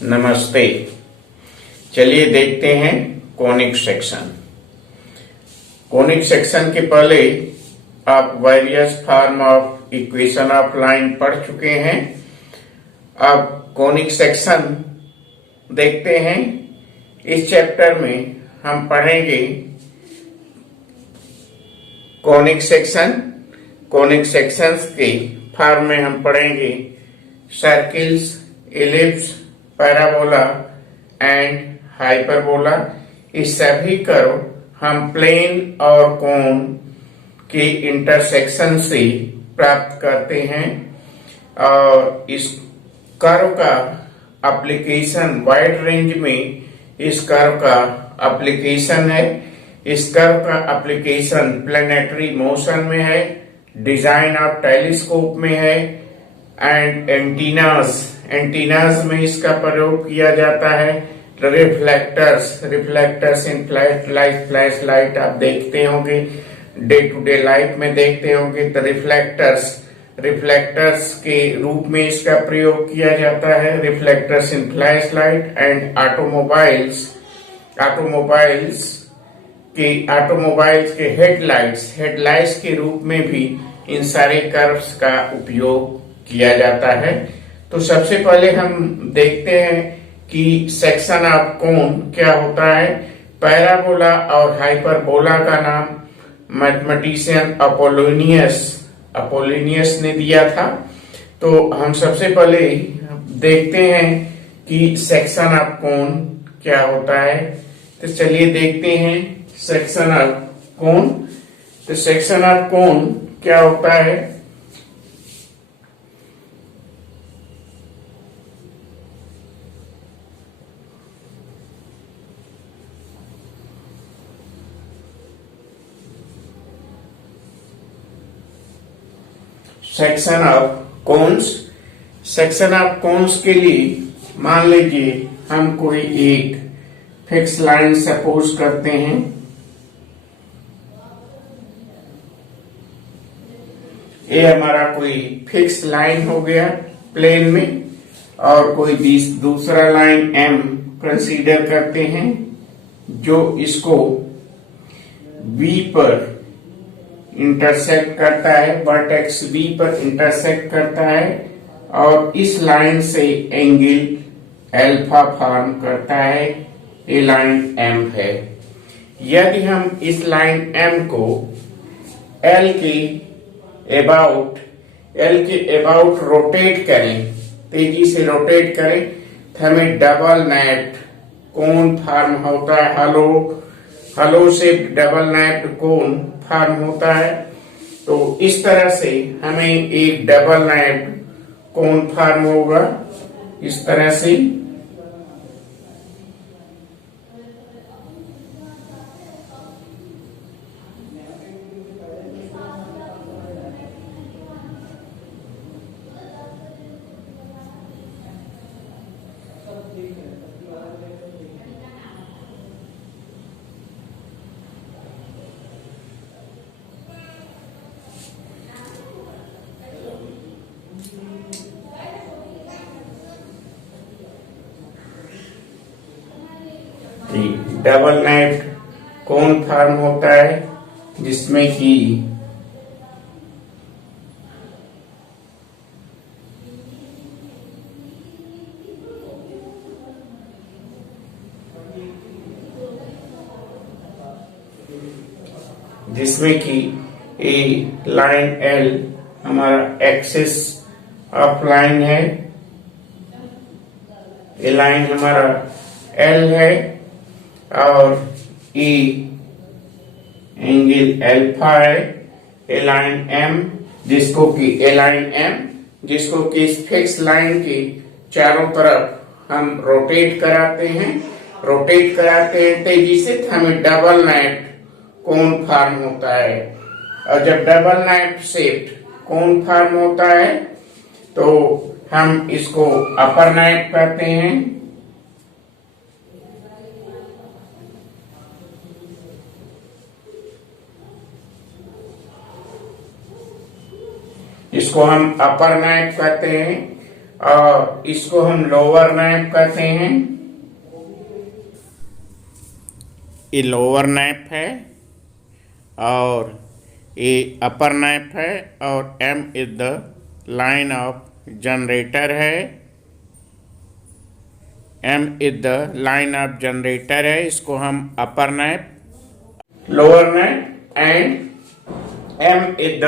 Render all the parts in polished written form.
नमस्ते। चलिए देखते हैं कोनिक सेक्शन। कोनिक सेक्शन के पहले आप various form of equation of line पढ़ चुके हैं। अब कोनिक सेक्शन देखते हैं। इस चैप्टर में हम पढ़ेंगे कोनिक सेक्शन। कोनिक सेक्शंस के फॉर्म में हम पढ़ेंगे circles, ellipse, parabola and hyperbola. इस सभी कर्व हम प्लेन और कोन के इंटरसेक्शन से प्राप्त करते हैं और इस कर्व का एप्लीकेशन वाइड रेंज में इस कर्व का एप्लीकेशन है। इस कर्व का एप्लीकेशन प्लैनेटरी मोशन में है, डिजाइन ऑफ टेलीस्कोप में है एंड एंटीनास में इसका प्रयोग किया जाता है। रिफ्लेक्टर्स इन फ्लैश लाइट आप देखते होंगे, डे टू डे लाइफ में देखते होंगे। तो रिफ्लेक्टर्स के रूप में इसका प्रयोग किया जाता है। Reflectors in flash light and automobiles के हेडलाइट्स के रूप में भी इन सारे कर्व्स का उपयोग किया जाता है। तो सबसे पहले हम देखते हैं कि सेक्शन ऑफ कोन क्या होता है। पैराबोला और हाइपरबोला का नाम मैथमेटिशियन अपोलोनियस ने दिया था। तो हम सबसे पहले देखते हैं कि सेक्शन ऑफ कोन क्या होता है। तो चलिए देखते हैं सेक्शन ऑफ कोन। तो सेक्शन ऑफ कोन क्या होता है। सेक्शन ऑफ कोन्स के लिए मान लीजिए हम कोई एक फिक्स लाइन सपोज करते हैं। ये हमारा कोई फिक्स लाइन हो गया प्लेन में, और कोई दूसरा लाइन एम कंसीडर करते हैं जो इसको बी पर इंटरसेक्ट करता है, वर्टेक्स बी पर इंटरसेक्ट करता है और इस लाइन से एंगल अल्फा फॉर्म करता है। ये लाइन एम है। यदि हम इस लाइन एम को एल के अबाउट रोटेट करें, तेजी से रोटेट करें, तो हमें डबल नैप्ड कोन फॉर्म होता है। हलो से डबल नैप्ड कोन फॉर्म होता है। तो इस तरह से हमें एक डबल नैप्ड कोन फॉर्म होगा इस तरह से। डबल नाइफ्ड कोन फॉर्म होता है जिसमें कि ए लाइन एल हमारा एक्सिस ऑफ लाइन है। ये लाइन हमारा एल है और ई एंगल अल्फा है। ए लाइन एम जिसको कि इस फिक्स लाइन के चारों तरफ हम रोटेट कराते हैं तेजी से, तो हमें डबल नाइफ्ड कोन फॉर्म होता है। और जब डबल नाइफ्ड शेप्ड कोन फॉर्म होता है तो हम इसको अपर नाइफ्ड कहते हैं। इसको हम अपर नाइफ कहते हैं। और इसको हम लोअर नाइफ कहते हैं। ये लोअर नाइफ है और ये अपर नाइफ है और M is the line of generator है। M is the line of generator है, इसको हम upper knife, lower knife and M is the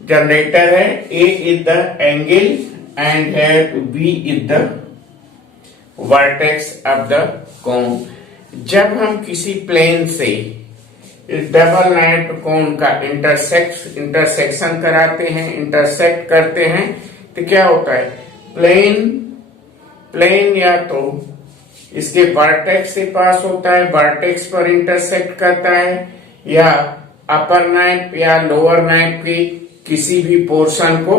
generator है। A is the angle and here B is the vertex of the cone. जब हम किसी plane से इस डबल नाइफ कोन का इंटरसेक्शन कराते हैं, इंटरसेक्ट करते हैं, तो क्या होता है, प्लेन या तो इसके वर्टेक्स से पास होता है, वर्टेक्स पर इंटरसेक्ट करता है, या अपर नाइफ या लोअर नाइफ की किसी भी पोर्शन को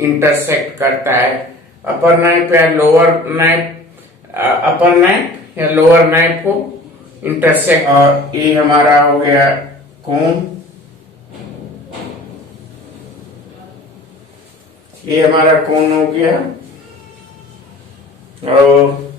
इंटरसेक्ट करता है। अपर नाइफ या लोअर नाइफ को इंटरसेक्ट। और ये हमारा हो गया कोन, ये हमारा कोन हो गया। और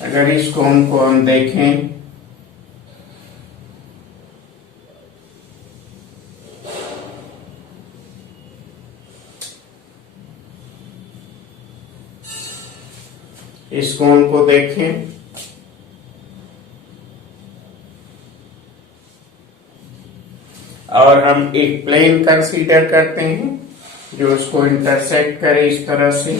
अगर इस कोन को हम देखें, इस कोन को देखें, और हम एक प्लेन कंसीडर करते हैं जो उसको इंटरसेक्ट करे इस तरह से।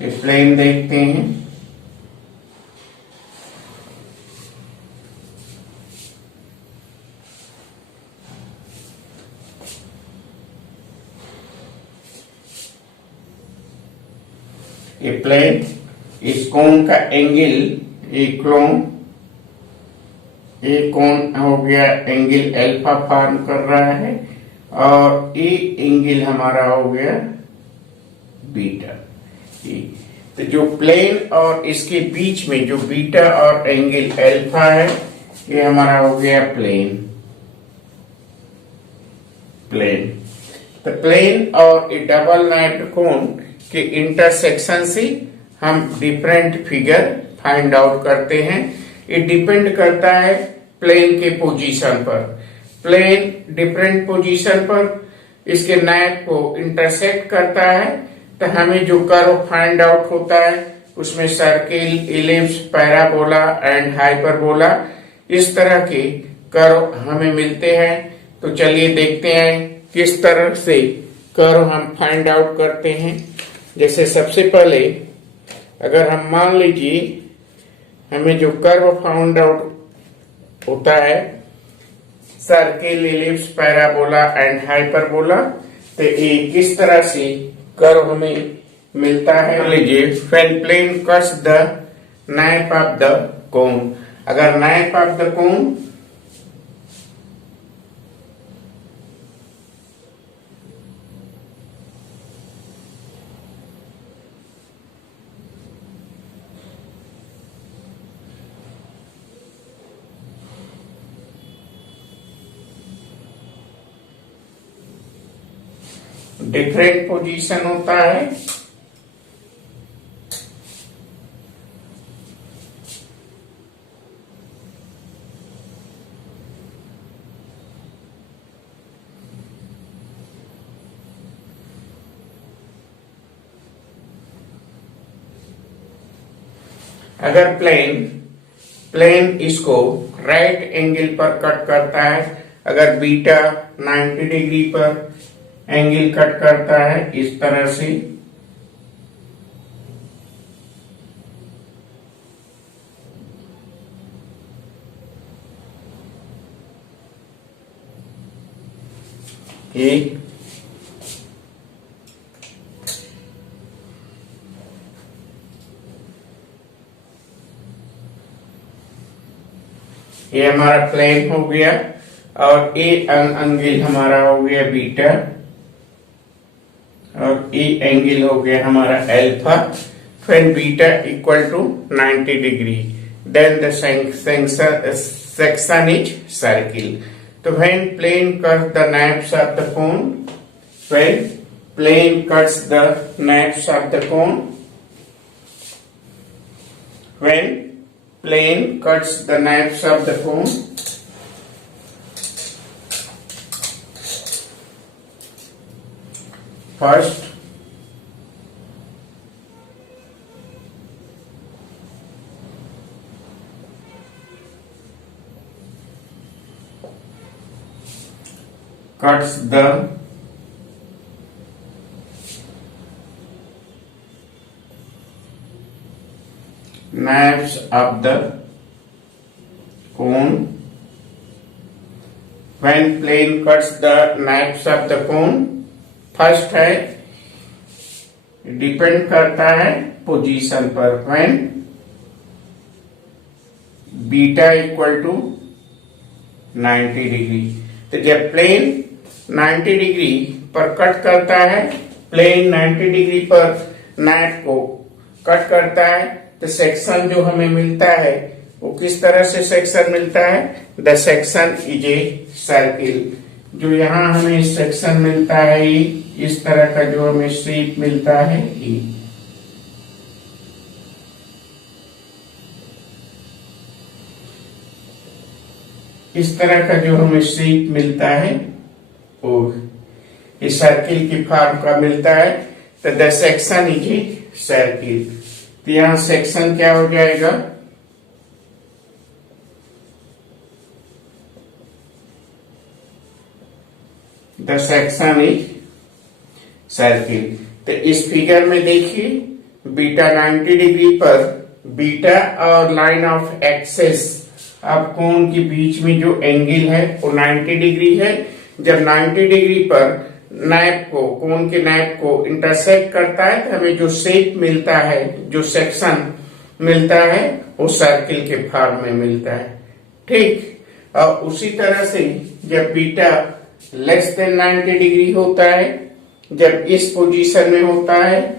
ये प्लेन देखते हैं, ये प्लेन, इस कोन का एंगल, एक कोन हो गया एंगल अल्फा फॉर्म कर रहा है, और ये एंगल हमारा हो गया बीटा। तो जो प्लेन और इसके बीच में जो बीटा और एंगल अल्फा है, ये हमारा हो गया प्लेन। तो प्लेन और ये डबल नाइफ कोन के इंटरसेक्शन से हम डिफरेंट फिगर फाइंड आउट करते हैं। ये डिपेंड करता है प्लेन के पोजीशन पर। प्लेन डिफरेंट पोजीशन पर इसके नाइफ को इंटरसेक्ट करता है, तो हमें जो कर्व फाइंड आउट होता है उसमें circle, ellipse, parabola and hyperbola, इस तरह के कर्व हमें मिलते हैं। तो चलिए देखते हैं किस तरह से कर्व हम फाइंड आउट करते हैं। जैसे सबसे पहले अगर हम मान लीजिए हमें जो कर्व फाइंड आउट होता है circle, ellipse, parabola and hyperbola, तो ये किस तरह से कर्व हमें मिलता है। मान लीजिए when plane cuts the knife of the cone, अगर knife of the cone different position होता है, अगर प्लेन प्लेन इसको राइट एंगल पर कट करता है, अगर बीटा 90 डिग्री पर एंगल कट करता है इस तरह से, ये हमारा प्लेन हो गया और ए एंगल हमारा हो गया बीटा और ए एंगल हो गया हमारा alpha. When beta equal to 90 degree then the section is circle. तो when plane cuts the naps of the cone, when plane cuts the naps of the cone, when plane cuts the naps of the cone, first cuts the naps of the cone. When plane cuts the naps of the cone, first है depend करता है position पर, when beta equal to 90 degree. तो जब plane 90 degree पर cut करता है, plane 90 degree पर नाइफ को कट करता है, तो सेक्शन जो हमें मिलता है वो किस तरह से सेक्शन मिलता है, the section is a circle. जो यहाँ हमें सेक्शन मिलता है इस तरह का जो हमें शेप मिलता है इस तरह का जो हमें शेप मिलता है वो इस सर्किल की फॉर्म का मिलता है। तो the section is a circle. तो यहाँ सेक्शन क्या हो जाएगा, द सेक्शन इज सर्किल। तो इस फिगर में देखिए बीटा 90 डिग्री पर बीटा और लाइन ऑफ एक्सेस अब कोण के बीच में जो एंगल है वो 90 डिग्री है। जब 90 डिग्री पर नाइफ को कोण के नाइफ को इंटरसेक्ट करता है तो हमें जो शेप मिलता है, जो सेक्शन मिलता है वो सर्किल के फॉर्म में मिलता है। ठीक, और उसी तरह से जब बीटा लेस देन 90 डिग्री होता है, जब इस पोजीशन में होता है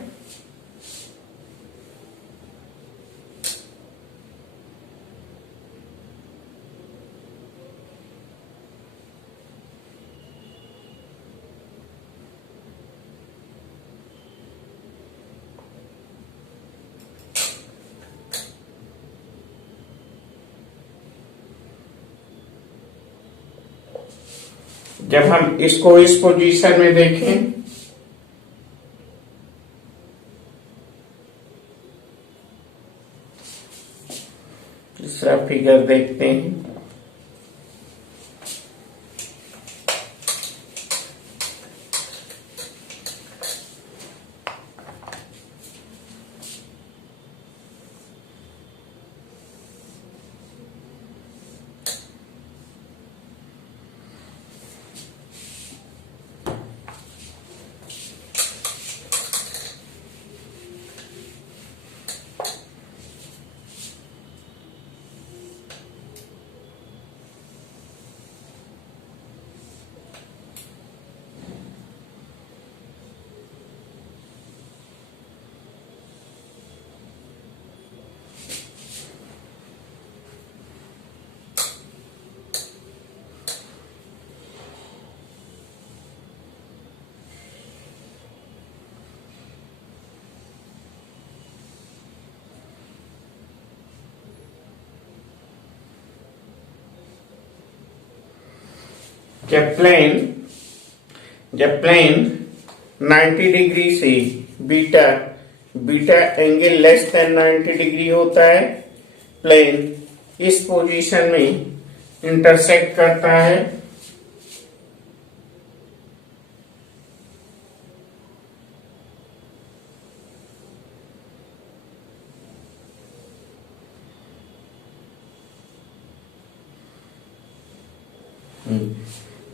जब हम इसको इस पोजीशन में देखें दूसरा फिगर देखते हैं। जब प्लेन 90 डिग्री से beta beta angle less than 90 degree होता है, प्लेन इस पोजीशन में इंटरसेक्ट करता है,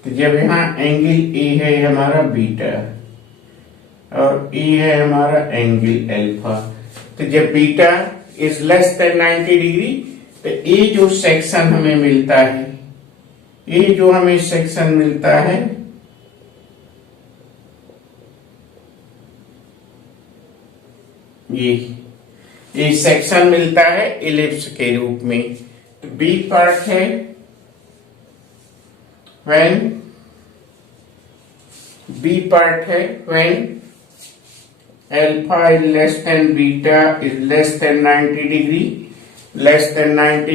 तो जब यहाँ एंगल ए है हमारा बीटा और ए है हमारा एंगल अल्फा, तो जब beta is less than 90 degree तो ये जो सेक्शन हमें मिलता है, ये जो हमें सेक्शन मिलता है ये सेक्शन मिलता है इलिप्स के रूप में। तो बी पार्ट है when alpha is less than beta is less than 90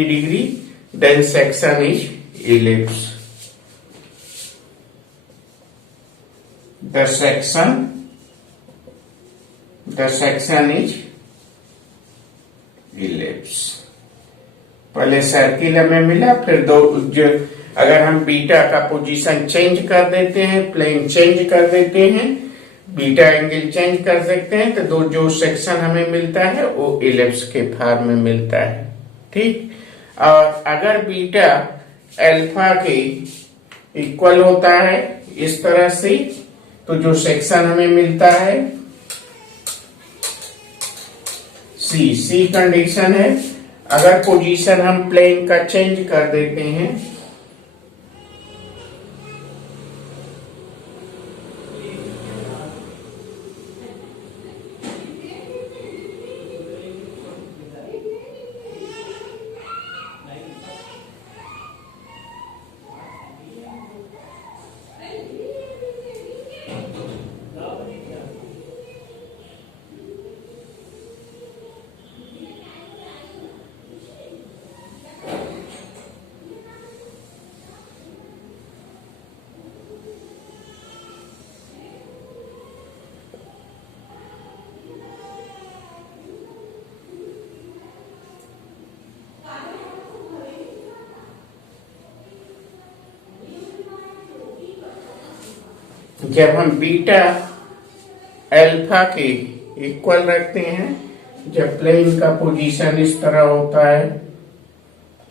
degree, then section is ellipse. The section is ellipse. पहले सर्किल हमें मिला, फिर दो अगर हम बीटा का पोजीशन चेंज कर देते हैं, प्लेन चेंज कर देते हैं, बीटा एंगल चेंज कर सकते हैं, तो दो जो सेक्शन हमें मिलता है वो इलिप्स के फॉर्म में मिलता है। ठीक, और अगर बीटा अल्फा के इक्वल होता है इस तरह से, तो जो सेक्शन हमें मिलता है सी कंडीशन है। अगर पोजीशन हम प्लेन का चेंज कर देते हैं, जब हम बीटा अल्फा के इक्वल रखते हैं, जब प्लेन का पोजीशन इस तरह होता है,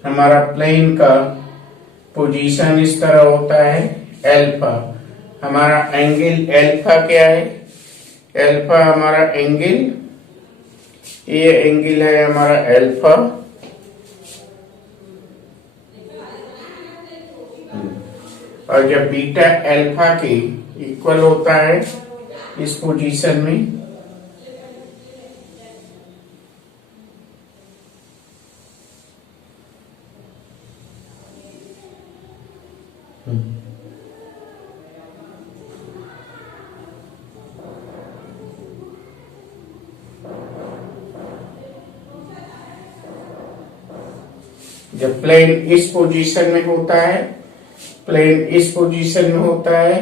हमारा प्लेन का पोजीशन इस तरह होता है अल्फा, हमारा एंगल अल्फा क्या है, अल्फा हमारा एंगल, ये एंगल है हमारा अल्फा, और जब बीटा अल्फा के इक्वल होता है इस पोजीशन में, जब प्लेन इस पोजीशन में होता है, प्लेन इस पोजीशन में होता है,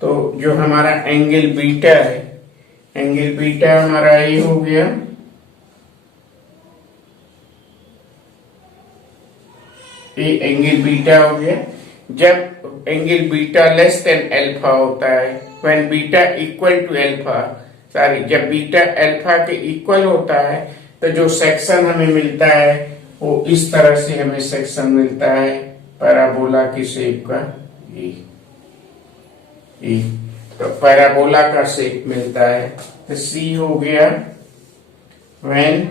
तो जो हमारा एंगल बीटा है, एंगल बीटा हमारा ये हो गया, ये एंगल बीटा हो गया। जब angle beta less than alpha होता है, when beta equal to alpha, sorry, जब बीटा अल्फा के इक्वल होता है, तो जो सेक्शन हमें मिलता है वो इस तरह से हमें सेक्शन मिलता है पैराबोला की शेप का, तो पैराबोला का शेप मिलता है। तो सी हो गया when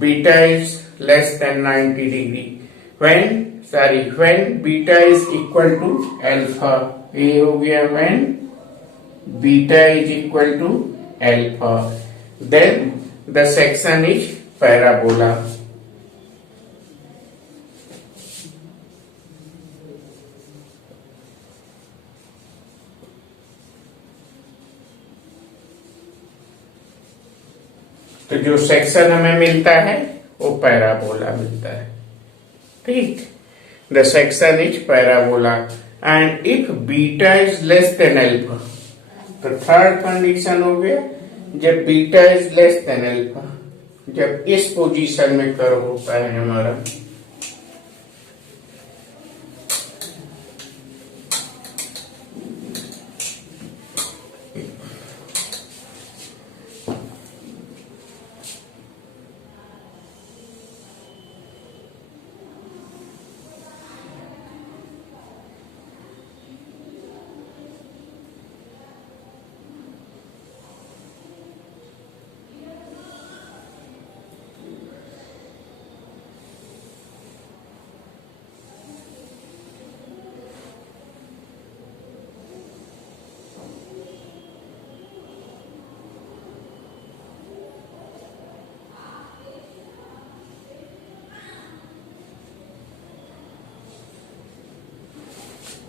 beta is less than 90 degree, when beta is equal to alpha, ये हो गया when beta is equal to alpha, then the section is parabola. तो जो सेक्शन हमें मिलता है वो पैराबोला मिलता है। ठीक, the section is parabola and if beta is less than alpha, तो थर्ड कंडीशन हो गया जब beta is less than alpha, जब इस पोजीशन में कर्व होता है हमारा।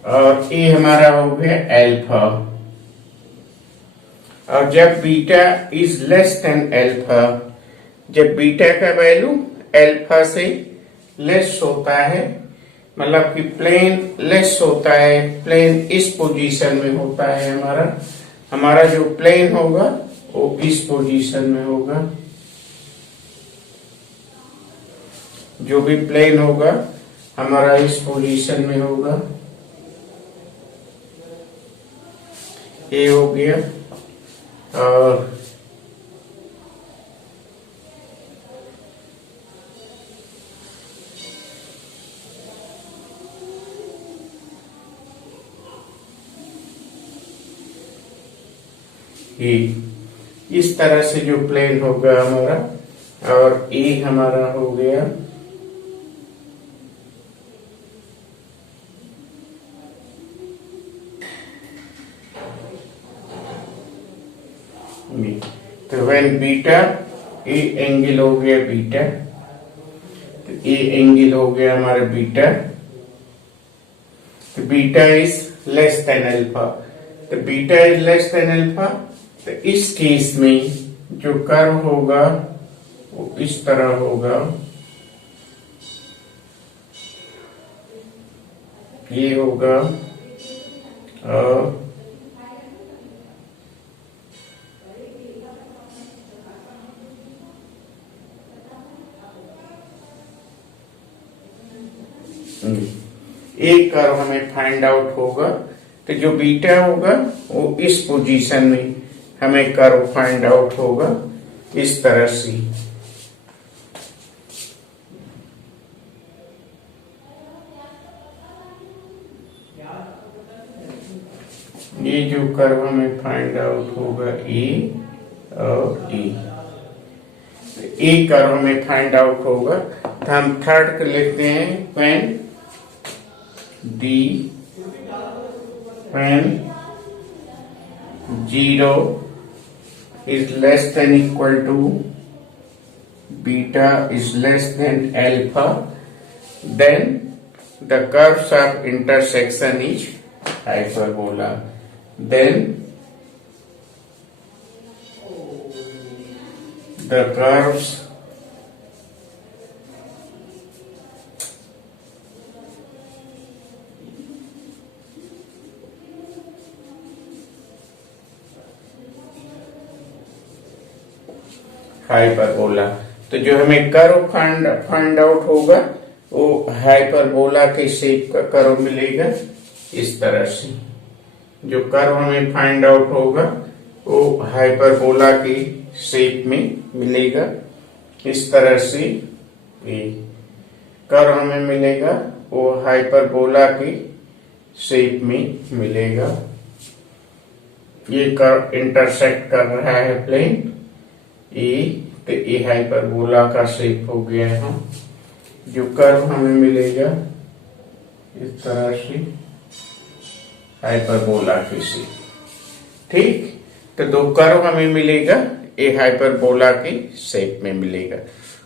और ये हमारा हो गया अल्फा। और जब beta is less than alpha, जब बीटा का वैल्यू अल्फा से लेस होता है, मतलब कि प्लेन लेस होता है, प्लेन इस पोजीशन में होता है हमारा, हमारा जो प्लेन होगा वो इस पोजीशन में होगा, जो भी प्लेन होगा हमारा इस पोजीशन में होगा। ये हो गया। और ये इस तरह से जो प्लेन होगा हमारा, और ये हमारा हो गया तो व्हेन बीटा, ए एंगल हो गया बीटा, तो ए एंगल हो गया हमारा बीटा, तो beta is less than alpha, तो beta is less than alpha, तो इस केस में जो कर्व होगा वो इस तरह होगा, ये होगा। और एक कर्व हमें फाइंड आउट होगा, तो जो बीटा होगा वो इस पोजीशन में हमें कर्व फाइंड आउट होगा इस तरह से। ये जो कर्व हमें फाइंड आउट होगा ए और ए कर्व हमें फाइंड आउट होगा, तो हम थर्ड को लिखते हैं when when 0 is less than equal to beta is less than alpha, then the curves of intersection is hyperbola. Then the curves hyperbola, तो जो हमें कर्व फाइंड आउट होगा वो हाइपरबोला के शेप का कर्व मिलेगा इस तरह से। जो कर्व हमें फाइंड आउट होगा वो हाइपरबोला के शेप में मिलेगा इस तरह से। ये कर्व हमें मिलेगा वो हाइपरबोला के शेप में मिलेगा। ये कर्व इंटरसेक्ट कर रहा है प्लेन ए, तो ए हाइपरबोला का शेप हो गया है। जो कर्व हमें मिलेगा इस तरह से हाइपरबोला के शेप, ठीक। तो दो कर्व हमें मिलेगा ए हाइपरबोला के शेप में मिलेगा।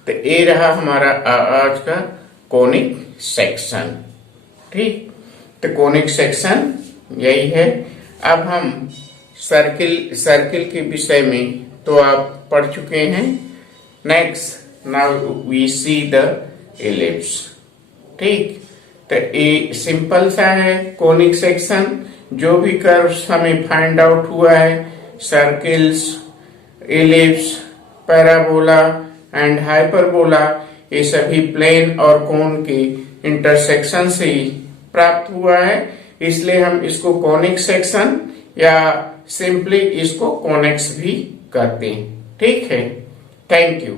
तो ए रहा हमारा आज का कोनिक सेक्शन, ठीक। तो कोनिक सेक्शन यही है। अब हम सर्किल के विषय में तो आप पढ़ चुके हैं। Next now we see the ellipse, ठीक। तो ये सिंपल सा है कोनिक सेक्शन, जो भी कर्व्स हमें फाइंड आउट हुआ है, circles, ellipse, parabola and hyperbola, ये सभी प्लेन और कोन के इंटरसेक्शन से ही प्राप्त हुआ है। इसलिए हम इसको कॉनिक सेक्शन या सिंपली इसको कॉनिक्स भी कहते हैं। ठीक है, थैंक यू।